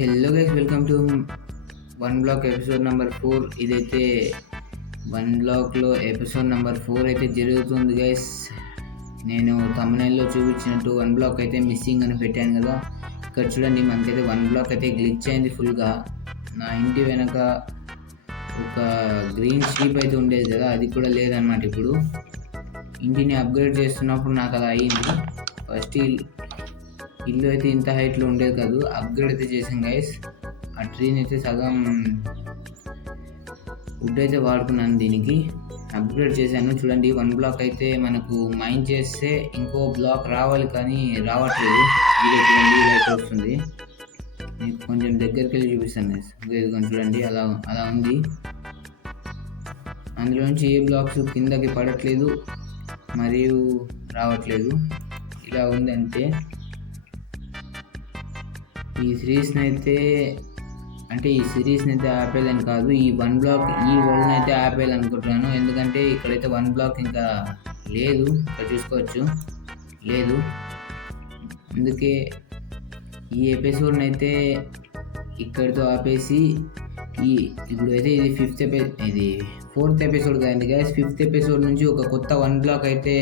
Hello guys, welcome to one block episode number 4. ఇదైతే one బ్లాక్లో episode number 4 అయితే జరుగుతుంది గైస్. నేను తమ్నైల్లో చూపించినట్టు వన్ బ్లాక్ అయితే మిస్సింగ్ అని పెట్టాను కదా. ఇక్కడ చూడండి, మనకైతే వన్ బ్లాక్ అయితే గ్లిచ్ అయింది ఫుల్గా. నా ఇంటి వెనక ఒక గ్రీన్ షీప్ అయితే ఉండేది కదా, అది కూడా లేదన్నమాట. ఇప్పుడు ఇంటిని అప్గ్రేడ్ చేస్తున్నప్పుడు నాకు అలా అయ్యింది. ఫస్ట్ ఇల్లు అయితే ఇంత హైట్లో ఉండేది కాదు, అప్గ్రేడ్ అయితే చేసాం గైస్. ఆ ట్రీని అయితే సగం వుడ్ అయితే వాడుకున్నాను, దీనికి అప్గ్రేడ్ చేశాను. చూడండి, వన్ బ్లాక్ అయితే మనకు మైన్ చేస్తే ఇంకో బ్లాక్ రావాలి, కానీ రావట్లేదు. ఇది చూడండి, ఇలా అయితే వస్తుంది. మీకు కొంచెం దగ్గరికి వెళ్ళి చూపిస్తాను గైస్. ఇదిగోండి చూడండి, అలా ఉంది. అందులోంచి ఏ బ్లాక్స్ కిందకి పడట్లేదు మరియు రావట్లేదు. ఇలా ఉందంటే ఈ సిరీస్ని అయితే ఆపేయాలని కాదు, ఈ వన్ బ్లాక్ ఈ వరల్డ్ని అయితే ఆపేయాలనుకుంటున్నాను. ఎందుకంటే ఇక్కడైతే వన్ బ్లాక్ ఇంకా లేదు, ఇక్కడ చూసుకోవచ్చు, లేదు. అందుకే ఈ ఎపిసోడ్ని అయితే ఇక్కడితో ఆపేసి ఇప్పుడు అయితే ఇది 4th ఎపిసోడ్ కదండి గైస్. 5th ఎపిసోడ్ నుంచి ఒక కొత్త వన్ బ్లాక్ అయితే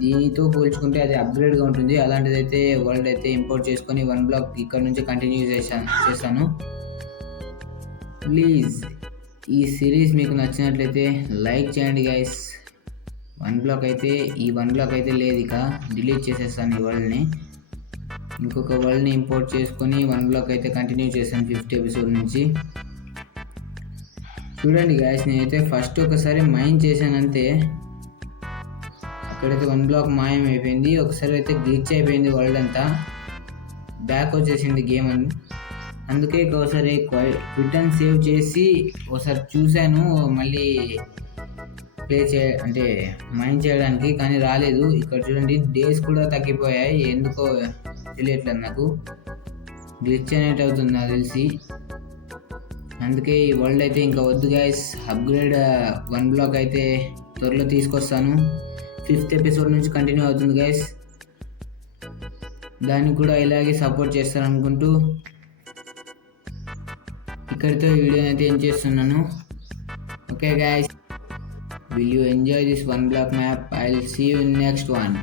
దీనితో పోల్చుకుంటే అది అప్గ్రేడ్గా ఉంటుంది. అలాంటిది అయితే వరల్డ్ అయితే ఇంపోర్ట్ చేసుకొని వన్ బ్లాక్ ఇక్కడ నుంచి కంటిన్యూ చేస్తాను. ప్లీజ్ ఈ సిరీస్ మీకు నచ్చినట్లయితే లైక్ చేయండి గైస్. ఈ వన్ బ్లాక్ అయితే లేదు, ఇక డిలీట్ చేసేస్తాను ఈ వరల్డ్ని. ఇంకొక వరల్డ్ని ఇంపోర్ట్ చేసుకొని వన్ బ్లాక్ అయితే కంటిన్యూ చేస్తాను 5th ఎపిసోడ్ నుంచి. చూడండి గైస్, నేనైతే ఫస్ట్ ఒకసారి మైన్ చేశానంతే, అక్కడైతే వన్ బ్లాక్ మాయం అయిపోయింది. ఒకసారి అయితే గ్లిచ్ అయిపోయింది వరల్డ్ అంతా, బ్యాక్ వచ్చేసింది గేమ్ అని. అందుకే ఒకసారి క్విట్ అండ్ సేవ్ చేసి ఒకసారి చూశాను మళ్ళీ మైన్ చేయడానికి, కానీ రాలేదు. ఇక్కడ చూడండి, డేస్ కూడా తగ్గిపోయాయి, ఎందుకో తెలియట్లేదు నాకు. గ్లిచ్ అనేది అవుతుంది నాకు తెలిసి. అందుకే ఈ వరల్డ్ అయితే ఇంకా వద్దు గైస్. అప్గ్రేడ్ వన్ బ్లాక్ అయితే త్వరలో తీసుకొస్తాను. 5th ఎపిసోడ్ నుంచి కంటిన్యూ అవుతుంది గైస్. దాన్ని కూడా ఇలాగే సపోర్ట్ చేస్తాను అనుకుంటూ ఇక్కడితో ఈ వీడియోని అయితే ఏం చేస్తున్నాను. Okay guys, will you enjoy this one block map? I'll see you in next one.